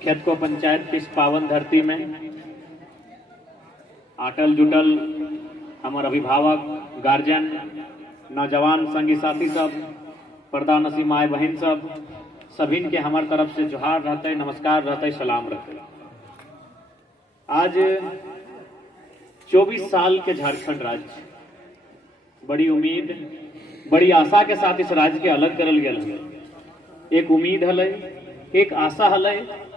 खेत को पंचायत की इस पावन धरती में अटल जुटल हमार अभिभावक, गार्जियन, नौजवान, संगी साथी सब, पर्दा नसी माए बहन सब, सभी के हमार तरफ से जोहार रहते, नमस्कार रहते, सलाम रहते। आज 24 साल के झारखंड राज्य बड़ी उम्मीद, बड़ी आशा के साथ इस राज्य के अलग करल गया है। एक उम्मीद हल, एक आशा हल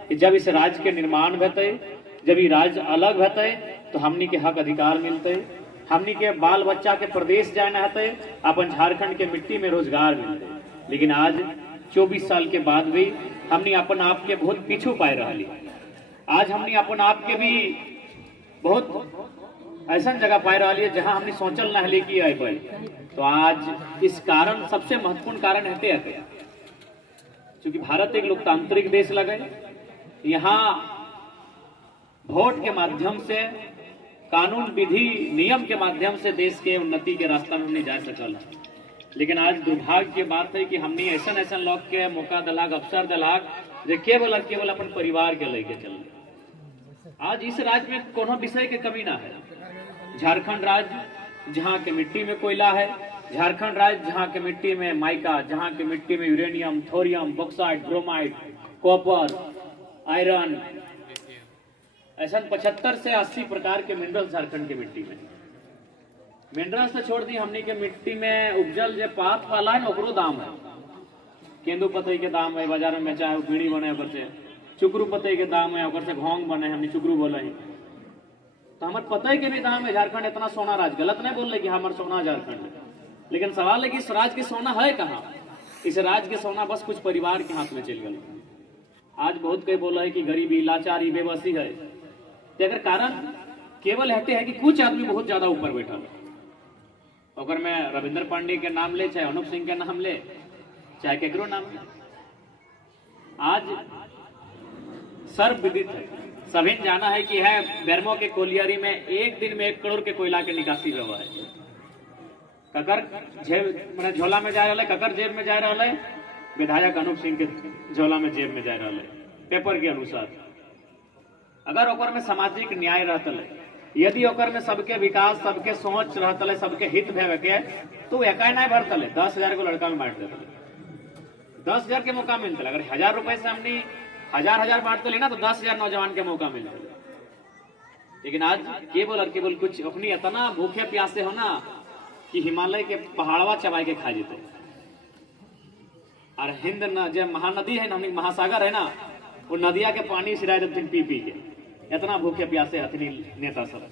कि जब इस राज्य के निर्माण होते, जब ये राज्य अलग होते तो हमनी के हक अधिकार मिलते, हमनी के बाल बच्चा के प्रदेश जाना होते, अपन झारखंड के मिट्टी में रोजगार मिलते। लेकिन आज 24 साल के बाद भी हमनी अपन आप के बहुत पीछू पाए रही। आज हमनी अपन आप के भी बहुत ऐसा जगह पाए रही है जहां हमने सोचल न हले कि अबे। तो आज इस कारण सबसे महत्वपूर्ण कारण है क्योंकि भारत एक लोकतांत्रिक देश लगे, यहाँ वोट के माध्यम से, कानून विधि नियम के माध्यम से देश के उन्नति के रास्ता में हमने जा सकल। लेकिन आज दुर्भाग्य की बात है कि हमने ऐसा लोग के मौका दिलाक, अवसर दिलाक जो केवल अपन परिवार के लेके चल। आज इस राज्य में कोनो विषय के कमी ना है। झारखंड राज्य जहाँ के मिट्टी में कोयला है, झारखंड राज्य जहाँ के मिट्टी में माइका, जहाँ के मिट्टी में uranium, thorium, bauxite, bromide, copper, iron, ऐसा 75 से 80 प्रकार के मिनरल झारखंड के मिट्टी में। मिनरल से छोड़ दी हमने के मिट्टी में उपजल जो पात वाला है ओकरो दाम है। केंदू पतई के दाम है, बाजार में चाहे बीड़ी बने, ओकर से चुकरू पतई के दाम है, ओकर से घोंग बने, हमने चुकरू बोले हैं। तो हमारे पतई के भी दाम है। झारखंड इतना सोना राज्य, गलत नहीं बोल रहे कि हमारे सोना झारखंड है, लेकिन सवाल है कि इस राज्य के सोना है कहाँ? इस राज्य के सोना बस कुछ परिवार के हाथ में चल गया। आज बहुत कई बोला है कि गरीबी, लाचारी, बेबसी है। अगर कारण केवल हटे है कि कुछ आदमी बहुत ज्यादा ऊपर बैठा है। अगर मैं रविंद्र पांडे के नाम ले, चाहे अनूप सिंह के नाम ले, चाहे केकरो नाम ले, आज सर्वविदित है, सभी जाना है कि है बेरमो के कोलियारी में एक दिन में 1 करोड़ के कोयला के निकासी हुआ है। ककर जेब झोला में जा रहा है, ककर जेब में जा रहा है, विधायक अनूप सिंह के झोला में जेब में जा रहा है। पेपर के अनुसार अगर ओकर में सामाजिक न्याय रहता है, यदि ओकर में सबके विकास, सबके सोच रहता है, सबके हित भेवे के, तो एकाई नहीं भरता है। 10,000 को लड़का में बांट देता है, 10,000 के मौका मिलता है। अगर 1,000 रुपए से हमने 1,000 बांटते लेना तो 10,000 नौजवान के मौका मिलता है। लेकिन आज केवल और केवल कुछ अपनी इतना भूखे प्यासे हो ना कि हिमालय के पहाड़वा चबाई के खा जेते। और हिंद जो महानदी है ना, महासागर है ना, वो नदिया के पानी सिराय देते पी पी के। इतना भूखे प्यासे हथनी नेता सब।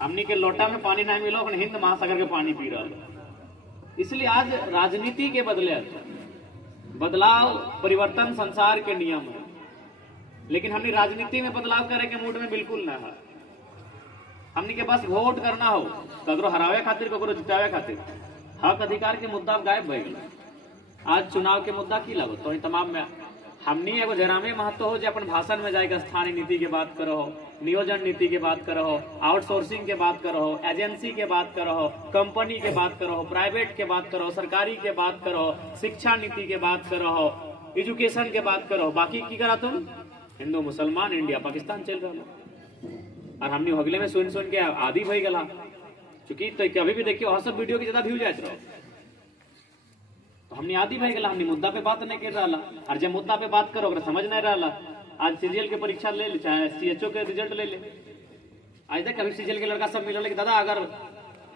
हमनी के लोटा में पानी नहीं मिलो, हिंद महासागर के पानी पी रहा। इसलिए आज राजनीति के बदले बदलाव, परिवर्तन संसार के नियम है। लेकिन हमने राजनीति में बदलाव करे के मूड में बिल्कुल ना है। हमने के पास वोट करना हो, ककरो हरावे खातिर, ककरो जितावे खातिर, हक अधिकार के मुद्दा गायब भय गए। आज चुनाव के मुद्दा की लगो तो तमाम में हमनी एगो जरामे महत्व हो जो अपन भाषण में जाएगा स्थानीय नीति के बात करो, नियोजन नीति के बात करो, आउटसोर्सिंग के बात करो, एजेंसी के बात करो, कंपनी के बात करो, प्राइवेट के बात करो, सरकारी के बात करो, शिक्षा नीति के बात करो, एजुकेशन के बात करो। बाकी की करा तुम हिंदू, मुसलमान, इंडिया, पाकिस्तान चल रहा। और हमने हगले में सुन के आदि भई गला। चूंकि तो कभी भी देखिए और सब वीडियो की ज्यादा व्यू जाते रहो, तो हमने आदि भई गला। हमने मुद्दा पे बात नहीं कर रहा, और जब मुद्दा पे बात करो अगर समझ नहीं रहा। आज सीजीएल के परीक्षा ले, चाहे सीएचओ के रिजल्ट ले ले। आज तक कभी सीजीएल के लड़का सब मिल रहा दादा अगर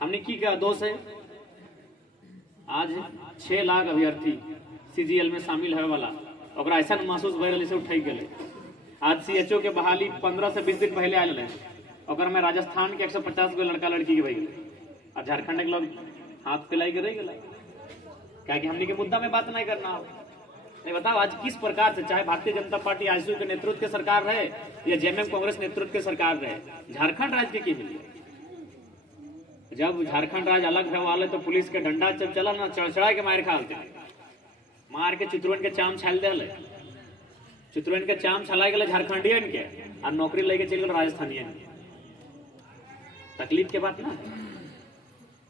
हमने की क्या दोष है। आज 6 लाख अभ्यर्थी सीजीएल में शामिल है वाला, और ऐसा महसूस भय रही से उठ गए। आज सीएचओ के बहाली 15 से 20 दिन पहले आए, और में राजस्थान के 150 गो लड़का लड़की के भाई, और झारखंड के लोग हाथ पिलाई के रह गए। क्या कि हमने के मुद्दा में बात नहीं करना हो। नहीं बताओ आज किस प्रकार से, चाहे भारतीय जनता पार्टी आईसीयू के नेतृत्व के सरकार रहे या जेएमएम कांग्रेस नेतृत्व के सरकार रहे, झारखंड राज्य के मिली। जब झारखंड राज्य अलग है वाले तो पुलिस के डंडा जब चला ना, चढ़ा के मार खाते, मार के चित्रुन के चाम छाल दे, चित्रुन के चाम छला गए झारखंडियन के, और नौकरी लेके चल गए राजस्थानियन के। तकलीफ के बात ना।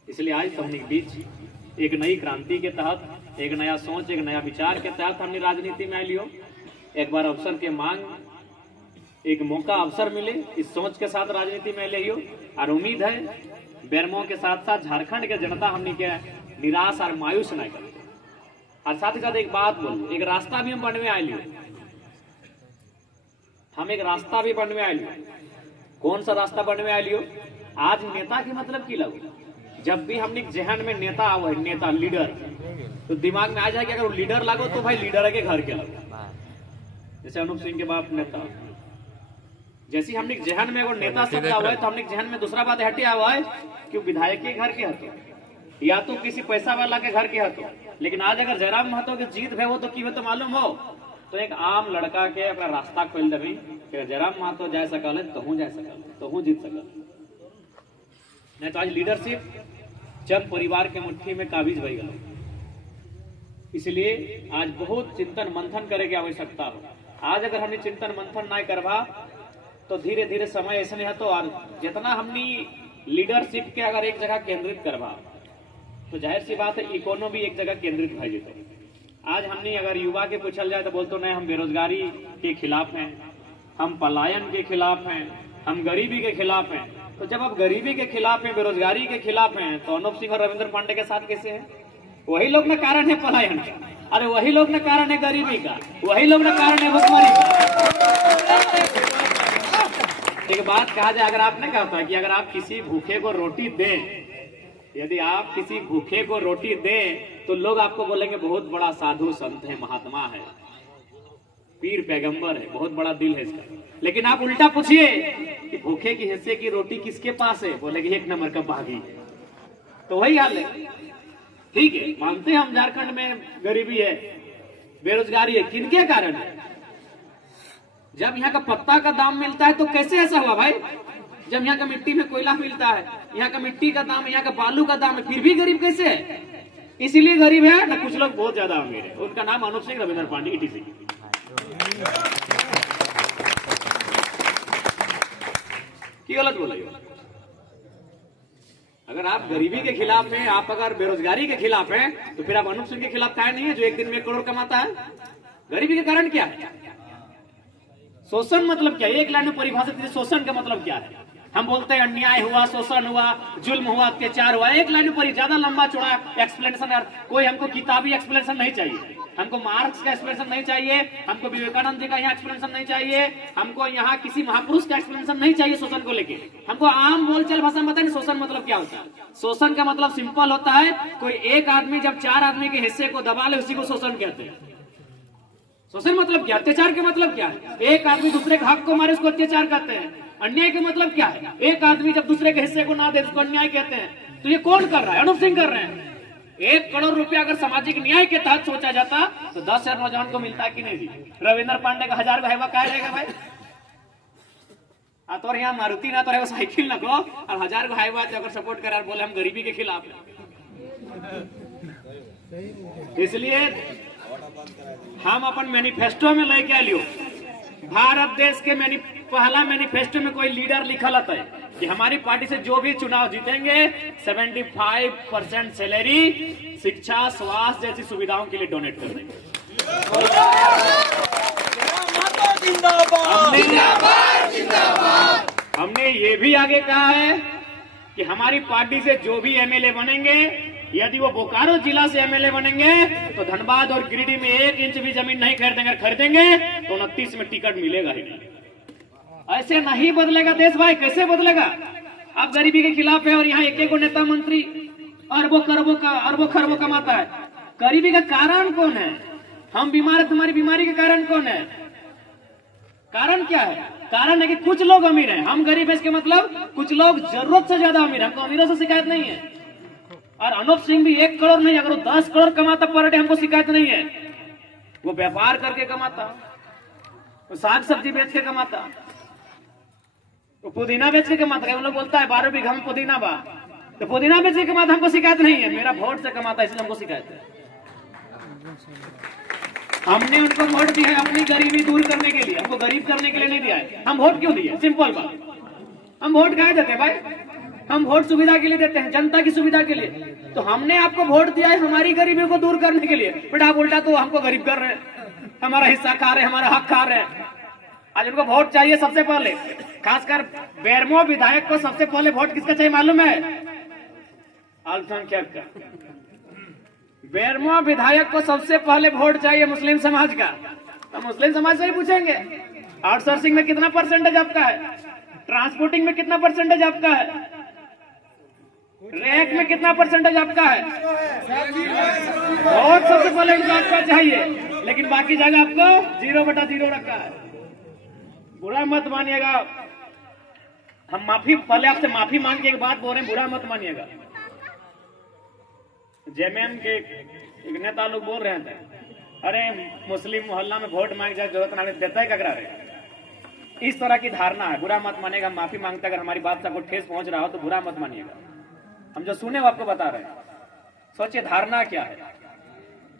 इसलिए आज हमने बीच एक नई क्रांति के तहत, एक नया सोच, एक नया विचार के तहत हमने राजनीति में आई लियो। एक बार अवसर के मांग, एक मौका अवसर मिले, इस सोच के साथ राजनीति में ले हो। और उम्मीद है बेरमो के साथ साथ झारखंड के जनता हमने के निराश और मायूस नहीं करते। और साथ ही साथ एक बात बोलूं, एक रास्ता भी हम बनवे आए लियो, हम एक रास्ता भी बनवे आए लियो। कौन सा रास्ता बनवे आए लियो? आज नेता के मतलब की लगो, जब भी हमने जहन में नेता आवे, नेता लीडर, तो दिमाग में आ जाए कि अगर लीडर लागो तो भाई लीडर के घर के लगो। जैसे अनूप सिंह के बाप नेता, जैसे हमने जहन में वो नेता शब्द आवा है तो हमने जहन में दूसरा बात हटे आवा है कि विधायक के घर के हतो या तो किसी पैसा वाला के घर के हतो। लेकिन आज अगर जयराम महतो की जीत है वो तो की हो तो मालूम हो, तो एक आम लड़का के अपना रास्ता खोल देवे कि जयराम महतो जा सकल है तो जा सकल, तो जीत सकल। नहीं तो आज लीडरशिप चंद परिवार के मुट्ठी में काबिज भई गल। इसलिए आज बहुत चिंतन मंथन करे की आवश्यकता हो। आज अगर हमने चिंतन मंथन ना करवा तो धीरे धीरे समय ऐसे नहीं तो, और जितना हमने लीडरशिप के अगर एक जगह केंद्रित करवा तो जाहिर सी बात है इकोनॉमी एक जगह केंद्रित भई जेतो। आज हमने अगर युवा के पूछल जाए तो बोलते नहीं हम बेरोजगारी के खिलाफ हैं, हम पलायन के खिलाफ हैं, हम गरीबी के खिलाफ हैं। तो जब आप गरीबी के खिलाफ हैं, बेरोजगारी के खिलाफ हैं, तो अनूप सिंह और रविंद्र पांडे के साथ कैसे हैं? वही लोग ना कारण है पलायन का, अरे वही लोग ना कारण है गरीबी का, वही लोग ना कारण है भुखमरी का। एक बात कहा जाए, अगर आपने कहा था कि अगर आप किसी भूखे को रोटी दें, यदि आप किसी भूखे को रोटी दें तो लोग आपको बोलेंगे बहुत बड़ा साधु संत है, महात्मा है, पीर पैगंबर है, बहुत बड़ा दिल है इसका। लेकिन आप उल्टा पूछिए कि भूखे की हिस्से की रोटी किसके पास है, बोलेंगे एक नंबर का बागी है। तो वही हाल है। ठीक है, मानते हैं हम झारखंड में गरीबी है, बेरोजगारी है, किनके कारण है? जब यहाँ का पत्ता का दाम मिलता है तो कैसे ऐसा हुआ भाई? जब यहाँ का मिट्टी में कोयला मिलता है, यहाँ का मिट्टी का दाम, यहाँ का बालू का दाम है, फिर भी गरीब कैसे है? इसीलिए गरीब है ना, कुछ लोग बहुत ज्यादा अमीर है। उनका नाम अनूप सिंह, रविंद्र पांडे, ETC। की गलत बोला? अगर आप गरीबी के खिलाफ हैं, आप अगर बेरोजगारी के खिलाफ हैं, तो फिर आप अनूप सिंह के खिलाफ काहे नहीं है जो एक दिन में 1 करोड़ कमाता है? गरीबी के कारण क्या है? शोषण मतलब क्या है? एक लाइन में परिभाषित कीजिए, शोषण का मतलब क्या है? हम बोलते हैं अन्याय हुआ, शोषण हुआ, जुल्म हुआ, अत्याचार हुआ। एक लाइन में ज्यादा लंबा चौड़ा एक्सप्लेनेशन, कोई हमको किताबी एक्सप्लेनेशन नहीं चाहिए, हमको मार्क्स का एक्सप्लेनेशन नहीं चाहिए, हमको विवेकानंद जी का यहाँ एक्सप्लेनेशन नहीं चाहिए, हमको यहाँ किसी महापुरुष का एक्सप्लेनेशन नहीं चाहिए शोषण को लेके। हमको आम बोलचाल भाषा में बताइए शोषण मतलब क्या होता है। शोषण का मतलब सिंपल होता है, कोई एक आदमी जब 4 आदमी के हिस्से को दबा ले, उसी को शोषण कहते हैं। शोषण मतलब क्या? अत्याचार के मतलब क्या है? एक आदमी दूसरे के हक को मारे, उसको अत्याचार कहते हैं। अन्याय के मतलब क्या है? एक आदमी जब दूसरे के हिस्से को ना दे, उसको अन्याय कहते हैं। तो ये कौन कर रहा है? अनूप सिंह कर रहे हैं। 1 करोड़ रुपया अगर सामाजिक न्याय के तहत सोचा जाता तो 10,000 नौजवान को मिलता कि नहीं जी? रविंद्र पांडे का 1000 का कहा रहेगा भाई? तो यहाँ मारुति ना तो साइकिल ना को, और 1000 को हाईवा अगर सपोर्ट करा बोले हम गरीबी के खिलाफ है। इसलिए हम अपन मैनिफेस्टो में लेके लियो, भारत देश के पहला मैनिफेस्टो में कोई लीडर लिखल है कि हमारी पार्टी से जो भी चुनाव जीतेंगे 75% सैलरी शिक्षा, स्वास्थ्य जैसी सुविधाओं के लिए डोनेट कर देंगे। हमने ये भी आगे कहा है कि हमारी पार्टी से जो भी MLA बनेंगे, यदि वो बोकारो जिला से MLA बनेंगे तो धनबाद और गिरिडीह में 1 इंच भी जमीन नहीं खरीदेंगे, खरीदेंगे तो 29 में टिकट मिलेगा ही नहीं। ऐसे नहीं बदलेगा देश भाई, कैसे बदलेगा? आप गरीबी के खिलाफ है और यहाँ एक को नेता मंत्री अरबों खरबों कमाता है। गरीबी का कारण कौन है? हम बीमार है, तुम्हारी बीमारी का कारण कौन है? कारण क्या है? कारण है कि कुछ लोग अमीर हैं, हम गरीब है, इसके मतलब कुछ लोग जरूरत से ज्यादा अमीर है। हमको अमीरों से शिकायत नहीं है। और अनूप सिंह भी 1 करोड़ नहीं, अगर वो 10 करोड़ कमाता पर डे, हमको शिकायत नहीं है। वो व्यापार करके कमाता, वो साग सब्जी बेच के कमाता, वो पुदीना बेच के कमाता है। वो लोग बोलता है 12 बीघा में पुदीना बा, तो पुदीना बेच के कमाता, हमको शिकायत नहीं है। मेरा वोट से कमाता है, इसलिए हमको शिकायत है। हमने उनको वोट दिया है अपनी गरीबी दूर करने के लिए, हमको गरीब करने के लिए नहीं दिया है। हम वोट क्यों दिए? सिंपल बात, हम वोट काहे देते हैं भाई? हम वोट सुविधा के लिए देते हैं, जनता की सुविधा के लिए। तो हमने आपको वोट दिया है हमारी गरीबी को दूर करने के लिए, बट आप उल्टा तो हमको गरीब कर रहे हैं। हमारा हिस्सा खा रहे, हमारा हक खा रहे। आज उनको वोट चाहिए सबसे पहले, खासकर बेरमो विधायक को सबसे पहले वोट किसका चाहिए मालूम है? अल्पसंख्यक का। बेरमो विधायक को सबसे पहले वोट चाहिए मुस्लिम समाज का। तो मुस्लिम समाज से ही पूछेंगे आउटसोर्सिंग में कितना परसेंटेज आपका है, ट्रांसपोर्टिंग में कितना परसेंटेज आपका है, रैंक में कितना परसेंटेज आपका है। वोट सबसे पहले इनको आपका चाहिए, लेकिन बाकी जगह आपको 0/0 रखा है। बुरा मत मानिएगा, हम पहले आपसे माफी मांग के एक बात बोल रहे हैं, बुरा मत मानिएगा। जेएमएम के एक नेता लोग बोल रहे थे, अरे मुस्लिम मोहल्ला में वोट मांग जाए, जरूरत नहीं देता है ककरा रहे। इस तरह की धारणा है, बुरा मत मानिएगा। माफी मांगते अगर हमारी बात से आपको ठेस पहुंच रहा हो तो बुरा मत मानिएगा। हम जो सुने वो आपको बता रहे हैं। सोचिए धारणा क्या है।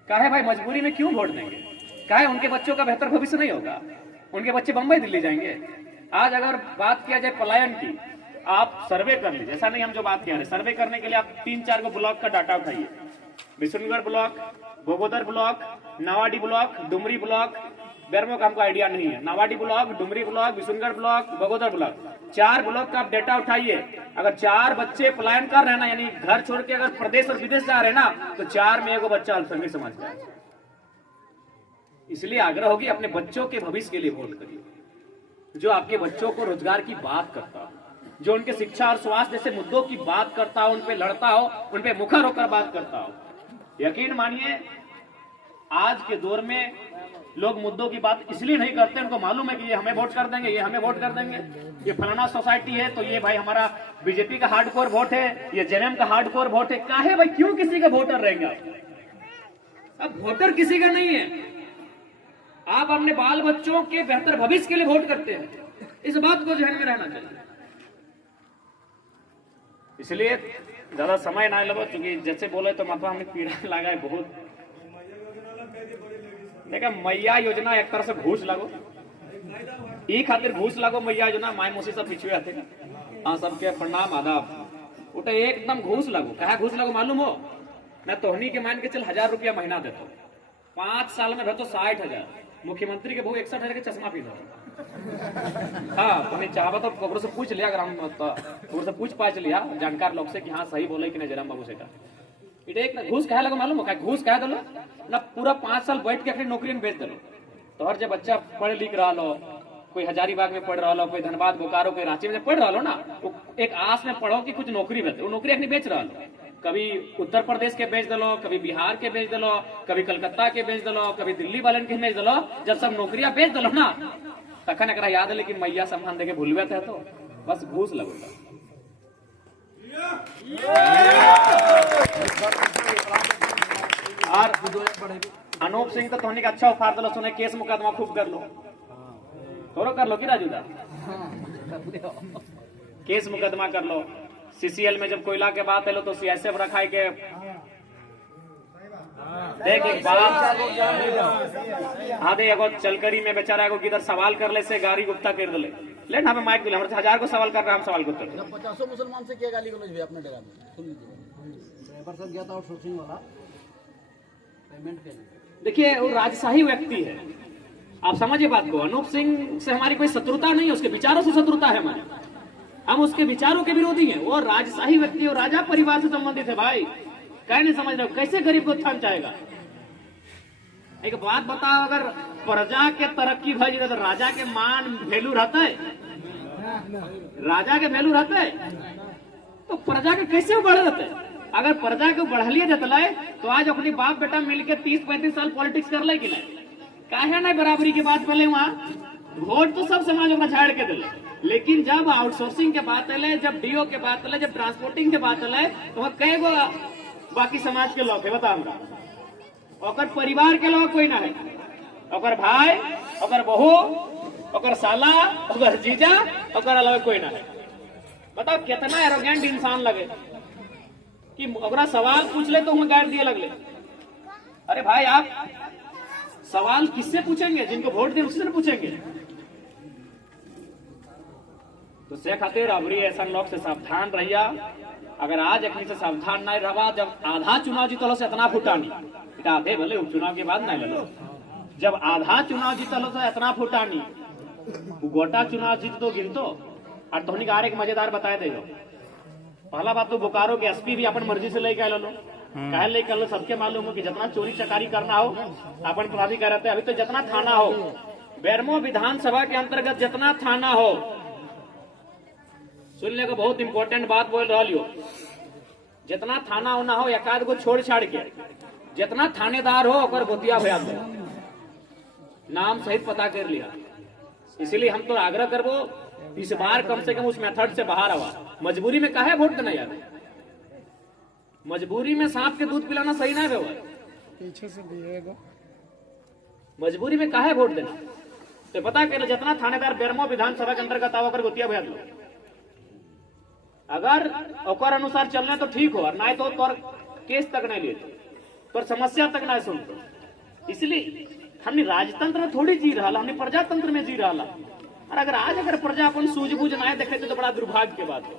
काहे भाई मजबूरी में क्यों वोट देंगे? काहे उनके बच्चों का बेहतर भविष्य नहीं होगा? उनके बच्चे बंबई दिल्ली जाएंगे? आज अगर बात किया जाए पलायन की, आप सर्वे कर लीजिए। ऐसा नहीं हम जो बात कह रहे हैं, सर्वे करने के लिए आप 3-4 को ब्लॉक का डाटा उठाइए। Bishungarh block, Bagodar block, Nawadih block, Dumri block, Bermo का हमको आइडिया नहीं है। Nawadih block, Dumri block, Bishungarh block, Bagodar block, 4 block का आप डेटा उठाइए। अगर 4 बच्चे पलायन कर रहे हैं ना, यानी घर छोड़ के अगर प्रदेश और विदेश जा रहे हैं ना, तो 4 में एगो बच्चा अल्पसंख्यक समाज का है। इसलिए आग्रह होगी अपने बच्चों के भविष्य के लिए वोट करिए, जो आपके बच्चों को रोजगार की बात करता हो, जो उनके शिक्षा और स्वास्थ्य जैसे मुद्दों की बात करता हो, उन पे लड़ता हो, उन पे मुखर होकर बात करता हो। यकीन मानिए आज के दौर में लोग मुद्दों की बात इसलिए नहीं करते, उनको मालूम है कि ये हमें वोट कर देंगे, ये हमें वोट कर देंगे, ये फलाना सोसाइटी है तो ये भाई हमारा बीजेपी का हार्डकोर वोट है, ये जेएमएम का हार्डकोर वोट है। काहे भाई, क्यों किसी का वोटर रहेंगे आप? अब वोटर किसी का नहीं है, आप अपने बाल बच्चों के बेहतर भविष्य के लिए वोट करते हैं। इस बात को ध्यान में रहना चाहिए। इसलिए ज्यादा समय ना लगो, क्योंकि जैसे बोले तो माथा हमें पीड़ा लगा है बहुत। देखा मैया योजना एक तरह से घूस लागो, ई खातिर घूस लागो मैया योजना। माय मोसी सब पिछुए आते हाँ, सबके प्रणाम आदाब। उठे एकदम घूस लागो। कहा घूस लागो मालूम हो? मैं तोहनी के मान के चल 1000 रुपया महीना देता, 5 साल में भेजो 60,000। मुख्यमंत्री के बहु 61,000 के चश्मा पहना। हाँ तुम्हें चाहबा तो ककरो से पूछ लिया, अगर हम ककरो से पूछ पाछ लिया जानकार लोग से कि हाँ सही बोले कि नहीं जयराम बाबू से का एक घूस कहे लगो मालूम हो? घूस कहे दलो ना, पूरा 5 साल बैठ के अपनी नौकरी में बेच दलो। तो हर जब बच्चा पढ़ लिख रहा लो, कोई हजारीबाग में पढ़ रहा लो, कोई धनबाद बोकारो, कोई रांची में पढ़ रहा लो ना, तो एक आस में पढ़ो कि कुछ नौकरी बेच, वो नौकरी अपनी बेच रहा लो। कभी उत्तर प्रदेश के बेच दलो, कभी बिहार के बेच दलो, कभी कलकत्ता के बेच दलो, कभी दिल्ली वाले के बेच दलो। जब सब नौकरियां बेच दलो ना, तखन एक याद है लेकिन मैया सम्मान देके भूलवे थे, तो बस घूस लगेगा। और अनूप सिंह तो तोहनी का अच्छा उफार दलो, सुने केस मुकदमा खूब कर लो, थोड़ा कर लो कि राजूदा केस मुकदमा कर लो। सीसीएल में जब कोयला के बात है लो तो सीएसएफ रखाई के देख एक बात। हाँ दे एगो चलकरी में बेचारा एगो किधर सवाल कर ले से गाड़ी गुप्ता कर दले ले ना, हमें माइक दिले हमसे 1000 को सवाल कर रहा, हम सवाल करते 50 मुसलमान से क्या गाली गलौज भी अपने डेरा में सुन लीजिए। ड्राइवर से गया था आउटसोर्सिंग वाला पेमेंट के लिए। देखिए वो राजशाही व्यक्ति है, आप समझिए बात को। अनूप सिंह से हमारी कोई शत्रुता नहीं है, उसके विचारों से शत्रुता है हमारी, हम उसके विचारों के विरोधी हैं। वो राजशाही व्यक्ति और राजा परिवार से संबंधित है भाई, कहीं नहीं समझ रहे हो? कैसे गरीब को उत्थान चाहेगा? एक बात बताओ, अगर प्रजा के तरक्की भाई तो राजा के मान वैल्यू रहता है, राजा के वैल्यू रहता है तो प्रजा के कैसे बढ़ रहते? अगर प्रजा को बढ़लिए देता है तो आज अपनी बाप बेटा मिलकर 30-35 साल पॉलिटिक्स कर ले कि नहीं? काहे नहीं बराबरी की बात पहले वहां वोट तो सब समाज अपना झाड़ के दिले, लेकिन जब आउटसोर्सिंग के बात है, जब डीओ के बात है, जब ट्रांसपोर्टिंग के बात है, तो वहाँ कई गो बाकी समाज के लोग है बताऊंगा। और परिवार के लोग कोई ना है, और भाई, और बहू, और साला, और जीजा, और अलग कोई ना है। बताओ कितना एरोगेंट इंसान लगे कि अगर सवाल पूछ ले तो वहां गाड़ दिए लगले। अरे भाई आप सवाल किससे पूछेंगे? जिनको वोट दे उससे पूछेंगे। तो से खातिर अबरी ऐसा लोग से सावधान रहिया। अगर आज अखनी से सावधान नहीं रहा, जब आधा चुनाव जीतलो से इतना फुटानी आधे भले उपचुनाव के बाद नहीं लो, जब आधा चुनाव जीतल हो तो इतना फुटानी गोटा चुनाव जीत तो गिनतो। और तोहनी का एक मजेदार बताए दे। पहला बात तो बोकारो के एसपी भी अपन मर्जी से लेके आए लो, कहे लेके आलो। सबके मालूम हो कि जितना चोरी चकारी करना हो अपन पदाधिकारी रहते। अभी तो जितना थाना हो बेरमो विधानसभा के अंतर्गत जितना थाना हो, सुनने को बहुत इंपॉर्टेंट बात बोल रहा हो, जितना थाना होना हो एकाध को छोड़ छाड़ के जितना थानेदार हो और गोतिया भया दो, नाम सहित पता कर लिया। इसलिए हम तो आग्रह करबो इस बार कम से कम उस मेथड से बाहर आवा। मजबूरी में काहे वोट देना यार, मजबूरी में सांप के दूध पिलाना सही ना है। पीछे से दिएगा मजबूरी में काहे वोट देना। तो पता कर जितना थानेदार बेरमो विधानसभा के अंतर्गत आओ गोतिया भया दो, अगर और अनुसार चलना तो ठीक हो, और ना तो तोर केस तक नहीं लिए तो समस्या तक ना सुन। इसलिए हमने राजतंत्र में थोड़ी जी रहा, हमने प्रजातंत्र में जी रहा। और अगर प्रजा अपन सूझबूझ ना देखे तो बड़ा दुर्भाग्य की बात है।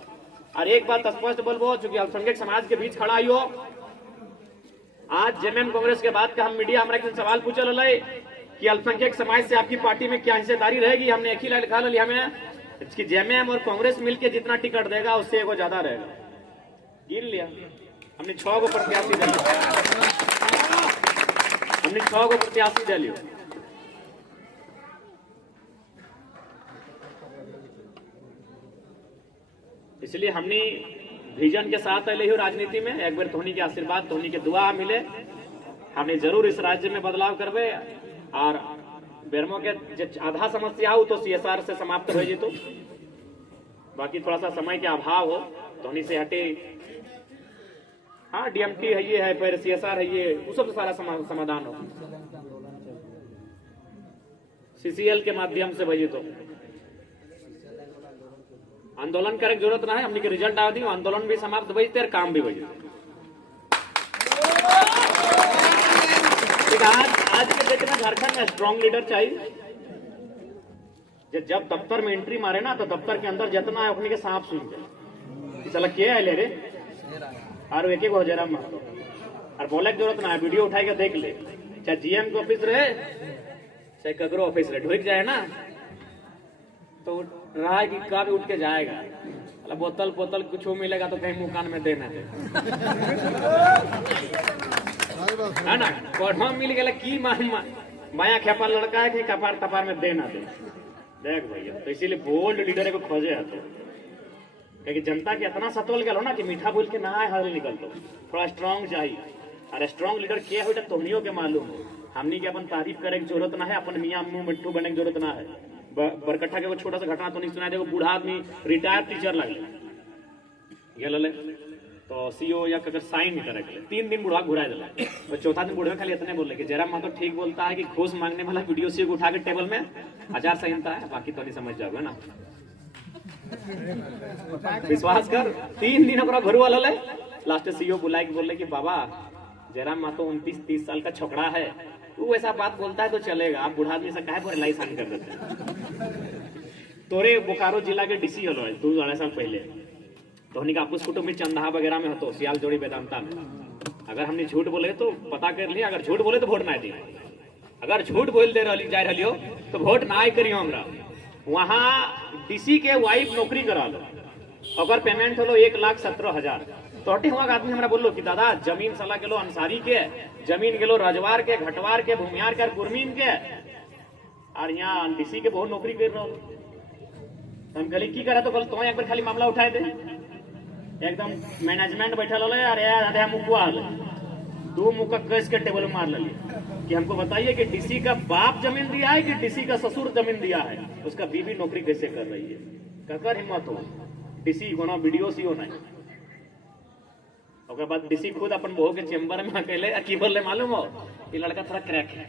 और एक बात स्पष्ट बोलबो, चूंकि अल्पसंख्यक समाज के बीच खड़ा हो, आज जेएमएम कांग्रेस के बाद का हम मीडिया हमारा सवाल पूछल कि अल्पसंख्यक समाज से आपकी पार्टी में क्या हिस्सेदारी रहेगी। हमने एक ही लाइन लिखा ली हमें कि जेएमएम और कांग्रेस मिलकर जितना टिकट देगा उससे एगो ज्यादा रहेगा। गिन लिया हमने 6 गो प्रत्याशी दे हमने 6 गो प्रत्याशी दे लियो। इसलिए हमने विजन के साथ अले हो राजनीति में। एक बार धोनी के आशीर्वाद, धोनी के दुआ मिले, हमने जरूर इस राज्य में बदलाव करबे। और बेरमो के आधा समस्या हो तो सीएसआर से समाप्त हो जी। तो बाकी थोड़ा सा समय के अभाव हो, धोनी से हटे। हाँ डीएमटी है ये है, फिर सीएसआर है ये, उस सब सारा समाधान हो सीसीएल के माध्यम से भैया। तो आंदोलन करे जरूरत ना है, हमने के रिजल्ट आ दी, आंदोलन भी समाप्त भई तेर काम भी भई। आज के डेट में झारखंड में स्ट्रॉन्ग लीडर चाहिए। जब दफ्तर में एंट्री मारे ना तो दफ्तर के अंदर जितना है अपने के सांप सुन के चला के आए ले रे और एक हो जरा मारो और बोले की जरूरत ना है, वीडियो उठाई के देख ले। चाहे जीएम के ऑफिस रहे चाहे ककरो ऑफिस रहे, ढुक जाए ना तो रहा है कि कब उठ के जाएगा। बोतल बोतल कुछ मिलेगा तो कहीं मुंह कान में देना है ना। कोढ़ा मिल गया की माया खेपा लड़का है कि कपार तपार में देना दे। देख भैया तो इसीलिए बोल्ड लीडर को खोजे है। तो क्योंकि जनता के इतना सतोल गया हो ना कि मीठा बोल के ना आए हल निकल। तो थोड़ा स्ट्रांग चाहिए, और स्ट्रांग लीडर क्या हो तोहनियों के मालूम हो। हमनी के अपन तारीफ करे की जरूरत ना है, अपन मियाँ मुंह मिट्टू बने की जरूरत ना है। बरकट्ठा के छोटा सा घटना तो नहीं सुना, देखो बूढ़ा आदमी रिटायर्ड टीचर लगे तो सीओ या कगर साइन करे 3 दिन बुढ़ा घुरा दिला, तो चौथा दिन बुढ़ा खाली इतने बोले कि जरा माँ तो ठीक बोलता है कि घूस मांगने वाला वीडियो सीओ को उठा के टेबल में आचार संहिता है, बाकी तो नहीं समझ जाओगे ना। विश्वास कर 3 दिन घर वाला लास्ट सीओ बुलाए बोले कि बाबा जरा माँ तो 29-30 साल का छोकरा है, तू ऐसा बात बोलता है तो चलेगा, आप बूढ़ा आदमी से कहे पूरे लाई साइन कर देते। तोरे बोकारो जिला के डीसी हलो 2 साल पहले तो हमने आपको फोटो में चंदा वगैरह में हो सियाल जोड़ी वेदांता में। अगर हमने झूठ बोले तो पता कर लिया, अगर झूठ बोले तो वोट ना दिए, अगर झूठ बोल दे रही जा रही हो तो वोट ना करियो। हमरा वहाँ डीसी के वाइफ नौकरी करा लो, अगर पेमेंट हो 1,17,000 तो हटे हुआ आदमी हमरा बोलो कि दादा जमीन साला गेलो अंसारी के, जमीन गेलो रजवार के, घटवार के, भूमियार के, कुर्मीन के, और यहाँ डीसी के बहुत नौकरी कर रहा हम कहली की करा तो कल तो एक बार खाली मामला उठाए दे। एकदम मैनेजमेंट बैठा लो यार मुकुआ 2 मुक्का कस के टेबल मार ली कि हमको बताइए कि डीसी का बाप जमीन दिया है कि डीसी का ससुर जमीन दिया है, उसका बीवी नौकरी कैसे कर रही है। ककर हिम्मत हो डीसी होना वीडियो सी होना है। बाद डीसी खुद अपन बहू के चेम्बर में अकेले की बोल मालूम हो कि लड़का थोड़ा क्रैक है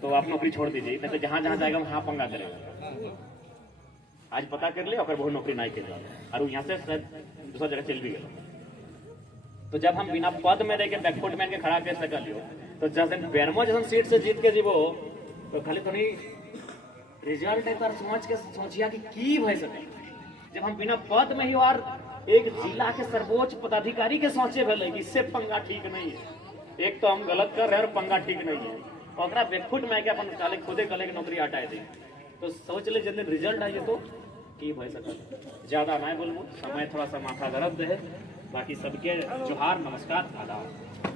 तो आप नौकरी छोड़ दीजिए, नहीं तो जहां जहां जाएगा वहां पंगा करेगा। आज पता कर ले और बहुत नौकरी नहीं कर और यहाँ से दूसरा जगह चल भी गया। तो जब हम बिना पद में रह के बैकफुट मैन के खड़ा कर सकलियो तो जैसे बेरमो जैसे सीट से जीत के जीवो तो खाली तो नहीं रिजल्ट एक बार सोच के सोचिया कि भय सके। जब हम बिना पद में ही और एक जिला के सर्वोच्च पदाधिकारी के सोचे भले कि इससे पंगा ठीक नहीं है, एक तो हम गलत कर रहे हैं और पंगा ठीक नहीं है, ओकरा बेखुट में के अपन काले खुदे कले के नौकरी हटाए दी तो सोच ले जिन दिन रिजल्ट आई तो की भय सकत ज्यादा ना बोलूं समय थोड़ा सा माथा दर्द है बाकी सबके जोहार नमस्कार आदाब।